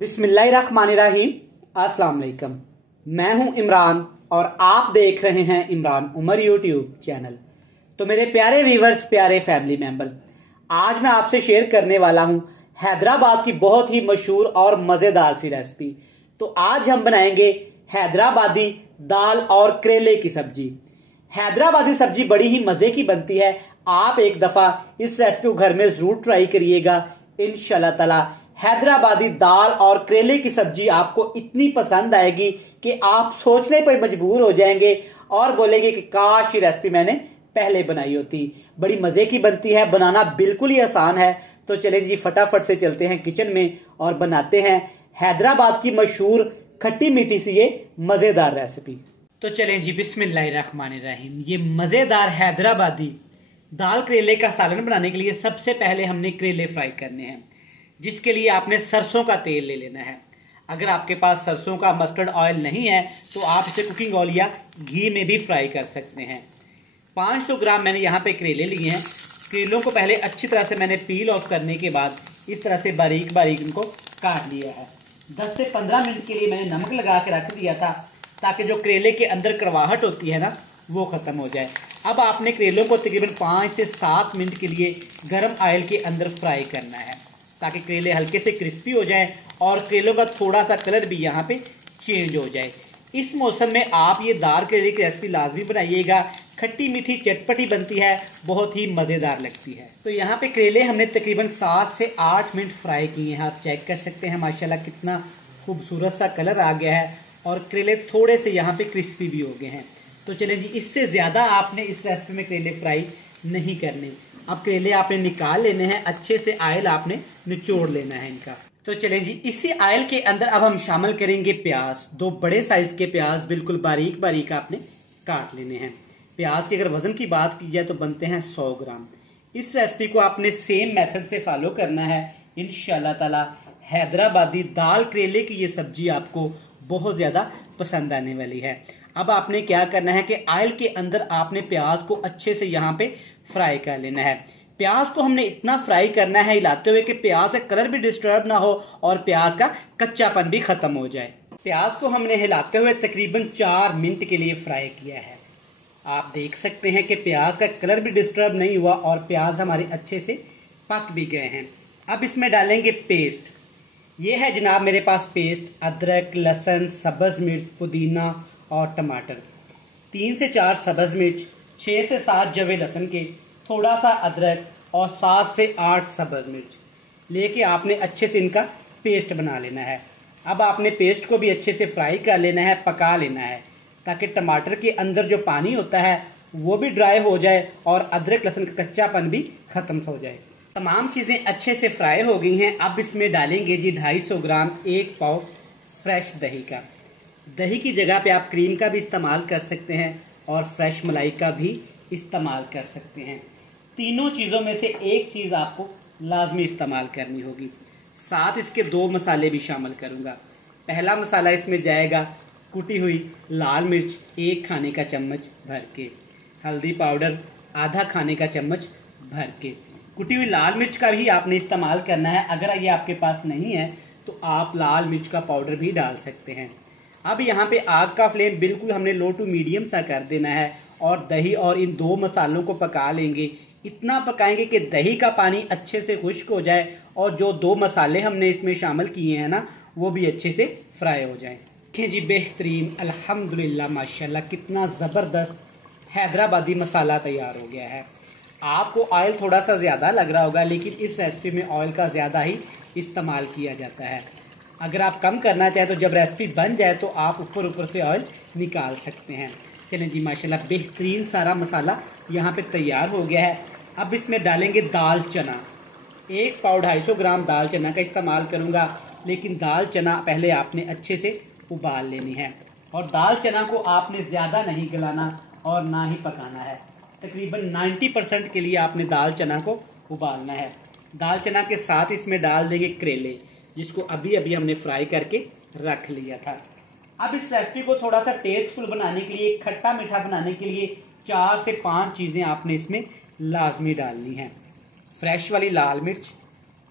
बिस्मिल्लाहिर्रहमानिर्रहीम। अस्सलाम वालेकुम। मैं हूं इमरान और आप देख रहे हैं इमरान उमर यूट्यूब चैनल। तो मेरे प्यारे व्यूवर्स, प्यारे फैमिली मेंबर्स, आज मैं आपसे शेयर करने वाला हूं हैदराबाद की बहुत ही मशहूर और मजेदार सी रेसिपी। तो आज हम बनाएंगे हैदराबादी दाल और करेले की सब्जी। हैदराबादी सब्जी बड़ी ही मजे की बनती है। आप एक दफा इस रेसिपी को घर में जरूर ट्राई करिएगा। इंशाल्लाह ताला हैदराबादी दाल और करेले की सब्जी आपको इतनी पसंद आएगी कि आप सोचने पर मजबूर हो जाएंगे और बोलेंगे कि काश ये रेसिपी मैंने पहले बनाई होती। बड़ी मजे की बनती है, बनाना बिल्कुल ही आसान है। तो चलें जी, फटाफट से चलते हैं किचन में और बनाते हैं हैदराबाद की मशहूर खट्टी मीठी सी ये मजेदार रेसिपी। तो चलें जी, बिस्मिल्लाहिर्रहमानिर्रहीम। ये मजेदार हैदराबादी दाल करेले का सालन बनाने के लिए सबसे पहले हमने करेले फ्राई करने हैं, जिसके लिए आपने सरसों का तेल ले लेना है। अगर आपके पास सरसों का मस्टर्ड ऑयल नहीं है तो आप इसे कुकिंग ऑयल या घी में भी फ्राई कर सकते हैं। 500 ग्राम मैंने यहाँ पे करेले लिए हैं। करेलों को पहले अच्छी तरह से मैंने पील ऑफ करने के बाद इस तरह से बारीक बारीक इनको काट लिया है। 10 से 15 मिनट के लिए मैंने नमक लगा के रख दिया था ताकि जो करेले के अंदर कड़वाहट होती है ना, वो खत्म हो जाए। अब आपने करेलों को तकरीबन 5 से 7 मिनट के लिए गर्म ऑयल के अंदर फ्राई करना है ताकि करेले हल्के से क्रिस्पी हो जाए और करेलों का थोड़ा सा कलर भी यहाँ पे चेंज हो जाए। इस मौसम में आप ये दाल करेले की रेसिपी लाजमी बनाइएगा। खट्टी मीठी चटपटी बनती है, बहुत ही मज़ेदार लगती है। तो यहाँ पे करेले हमने तकरीबन 7 से 8 मिनट फ्राई किए हैं। आप चेक कर सकते हैं माशाल्लाह कितना खूबसूरत सा कलर आ गया है और करेले थोड़े से यहाँ पे क्रिस्पी भी हो गए हैं। तो चलें जी, इससे ज़्यादा आपने इस रेसिपी में करेले फ्राई नहीं करने। अब करेले आपने निकाल लेने हैं, अच्छे से ऑयल आपने निचोड़ लेना है इनका। तो चलें जी, इसी ऑयल के अंदर अब हम शामिल करेंगे प्याज। 2 बड़े साइज के प्याज बिल्कुल बारीक बारीक आपने काट लेने हैं। प्याज की अगर वजन की बात की जाए तो बनते हैं 100 ग्राम। इस रेसिपी को आपने सेम मेथड से फॉलो करना है। इंशाल्लाह ताला हैदराबादी दाल करेले की ये सब्जी आपको बहुत ज्यादा पसंद आने वाली है। अब आपने क्या करना है कि ऑयल के अंदर आपने प्याज को अच्छे से यहाँ पे फ्राई कर लेना है। प्याज को हमने इतना फ्राई करना है हिलाते हुए कि प्याज का कलर भी डिस्टर्ब ना हो और प्याज का कच्चापन भी खत्म हो जाए। प्याज को हमने हिलाते हुए तकरीबन 4 मिनट के लिए फ्राई किया है। आप देख सकते हैं कि प्याज का कलर भी डिस्टर्ब नहीं हुआ और प्याज हमारे अच्छे से पक भी गए हैं। अब इसमें डालेंगे पेस्ट। ये है जनाब मेरे पास पेस्ट, अदरक, लहसुन, सब्ज मिर्च, पुदीना और टमाटर। 3 से 4 सब्ज मिर्च, 6 से 7 जवे लहसुन के, थोड़ा सा अदरक और 7 से 8 सब्ज मिर्च लेके आपने अच्छे से इनका पेस्ट बना लेना है। अब आपने पेस्ट को भी अच्छे से फ्राई कर लेना है, पका लेना है ताकि टमाटर के अंदर जो पानी होता है वो भी ड्राई हो जाए और अदरक लहसुन का कच्चापन भी खत्म हो जाए। तमाम चीज़ें अच्छे से फ्राई हो गई हैं। अब इसमें डालेंगे जी 250 ग्राम 1 पाव फ्रेश दही का। दही की जगह पे आप क्रीम का भी इस्तेमाल कर सकते हैं और फ्रेश मलाई का भी इस्तेमाल कर सकते हैं। तीनों चीज़ों में से एक चीज़ आपको लाजमी इस्तेमाल करनी होगी। साथ इसके 2 मसाले भी शामिल करूंगा। पहला मसाला इसमें जाएगा कुटी हुई लाल मिर्च 1 खाने का चम्मच भर के, हल्दी पाउडर आधा खाने का चम्मच भर के। कुटी हुई लाल मिर्च का भी आपने इस्तेमाल करना है। अगर ये आपके पास नहीं है तो आप लाल मिर्च का पाउडर भी डाल सकते हैं। अब यहाँ पे आग का फ्लेम बिल्कुल हमने लो टू मीडियम सा कर देना है और दही और इन 2 मसालों को पका लेंगे। इतना पकाएंगे कि दही का पानी अच्छे से खुश्क हो जाए और जो 2 मसाले हमने इसमें शामिल किए हैं ना, वो भी अच्छे से फ्राई हो जाए। देखिए जी, बेहतरीन अल्हम्दुलिल्लाह माशाल्लाह कितना ज़बरदस्त हैदराबादी मसाला तैयार हो गया है। आपको ऑयल थोड़ा सा ज़्यादा लग रहा होगा, लेकिन इस रेसिपी में ऑयल का ज़्यादा ही इस्तेमाल किया जाता है। अगर आप कम करना चाहें तो जब रेसिपी बन जाए तो आप ऊपर से ऑयल निकाल सकते हैं। चलें जी, माशाल्लाह बेहतरीन सारा मसाला यहाँ पे तैयार हो गया है। अब इसमें डालेंगे दाल चना। 1 पाव 250 ग्राम दाल चना का इस्तेमाल करूँगा, लेकिन दाल चना पहले आपने अच्छे से उबाल लेनी है और दाल चना को आपने ज़्यादा नहीं गलाना और ना ही पकाना है। तकरीबन 90% के लिए आपने दाल चना को उबालना है। दाल चना के साथ इसमें डाल देंगे करेले, जिसको अभी अभी हमने फ्राई करके रख लिया था। अब इस रेसिपी को थोड़ा सा टेस्टफुल बनाने के लिए, खट्टा मीठा बनाने के लिए 4 से 5 चीज़ें आपने इसमें लाजमी डालनी है। फ्रेश वाली लाल मिर्च,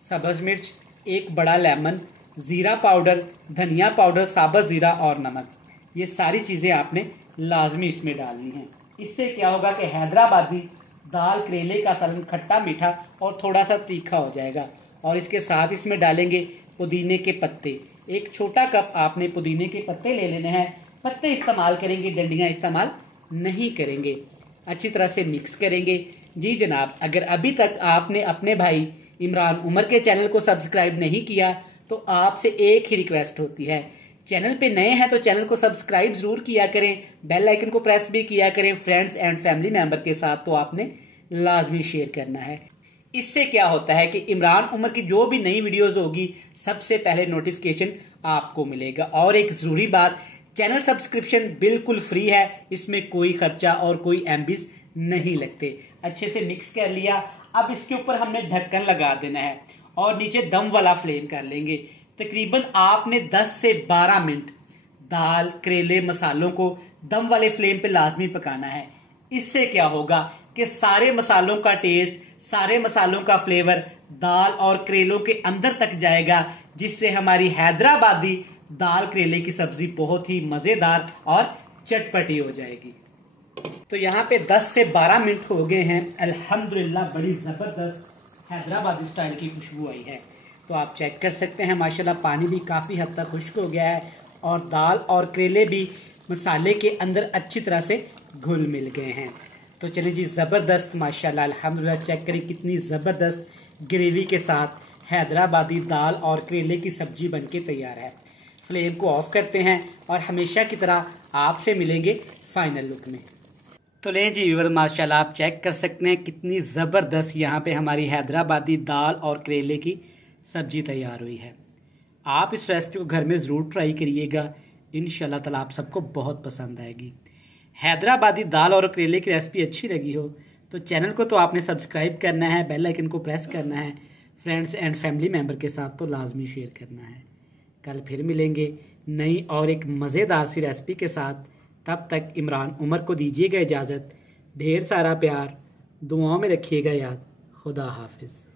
सब्ज मिर्च, 1 बड़ा लेमन, ज़ीरा पाउडर, धनिया पाउडर, साबुत ज़ीरा और नमक। ये सारी चीज़ें आपने लाजमी इसमें डालनी हैं। इससे क्या होगा कि हैदराबादी दाल करेले का सालन खट्टा मीठा और थोड़ा सा तीखा हो जाएगा। और इसके साथ इसमें डालेंगे पुदीने के पत्ते। एक छोटा कप आपने पुदीने के पत्ते ले लेने हैं। पत्ते इस्तेमाल करेंगे, डंडियाँ इस्तेमाल नहीं करेंगे। अच्छी तरह से मिक्स करेंगे। जी जनाब, अगर अभी तक आपने अपने भाई इमरान उमर के चैनल को सब्सक्राइब नहीं किया तो आपसे एक ही रिक्वेस्ट होती है, चैनल पे नए हैं तो चैनल को सब्सक्राइब जरूर किया करें, बेल आइकन को प्रेस भी किया करें। फ्रेंड्स एंड फैमिली मेंबर के साथ तो आपने लाजमी शेयर करना है। इससे क्या होता है कि इमरान उमर की जो भी नई वीडियोस होगी सबसे पहले नोटिफिकेशन आपको मिलेगा। और एक जरूरी बात, चैनल सब्सक्रिप्शन बिल्कुल फ्री है, इसमें कोई खर्चा और कोई एमबीज नहीं लगते। अच्छे से मिक्स कर लिया। अब इसके ऊपर हमने ढक्कन लगा देना है और नीचे दम वाला फ्लेम कर लेंगे। तकरीबन आपने 10 से 12 मिनट दाल करेले मसालों को दम वाले फ्लेम पे लाजमी पकाना है। इससे क्या होगा कि सारे मसालों का टेस्ट, सारे मसालों का फ्लेवर दाल और करेलों के अंदर तक जाएगा, जिससे हमारी हैदराबादी दाल करेले की सब्जी बहुत ही मजेदार और चटपटी हो जाएगी। तो यहाँ पे 10 से 12 मिनट हो गए हैं। अल्हम्दुलिल्लाह बड़ी जबरदस्त हैदराबादी स्टाइल की खुशबू आई है। तो आप चेक कर सकते हैं, माशाल्लाह पानी भी काफ़ी हद तक खुश्क हो गया है और दाल और करेले भी मसाले के अंदर अच्छी तरह से घुल मिल गए हैं। तो चलिए जी, ज़बरदस्त माशाल्लाह अल्हम्दुलिल्लाह, चेक करें कितनी ज़बरदस्त ग्रेवी के साथ हैदराबादी दाल और करेले की सब्जी बनके तैयार है। फ्लेम को ऑफ करते हैं और हमेशा की तरह आपसे मिलेंगे फाइनल लुक में। तो लें जी व्यूअर, माशाल्लाह आप चेक कर सकते हैं कितनी ज़बरदस्त यहाँ पे हमारी हैदराबादी दाल और करेले की सब्जी तैयार हुई है। आप इस रेसिपी को घर में ज़रूर ट्राई करिएगा, इंशाल्लाह ताला आप सबको बहुत पसंद आएगी। हैदराबादी दाल और करेले की रेसिपी अच्छी लगी हो तो चैनल को तो आपने सब्सक्राइब करना है, बेल आइकन को प्रेस करना है, फ्रेंड्स एंड फैमिली मेम्बर के साथ तो लाजमी शेयर करना है। कल फिर मिलेंगे नई और एक मज़ेदार सी रेसिपी के साथ। तब तक इमरान उमर को दीजिएगा इजाज़त। ढेर सारा प्यार, दुआओं में रखिएगा याद। खुदा हाफिज़।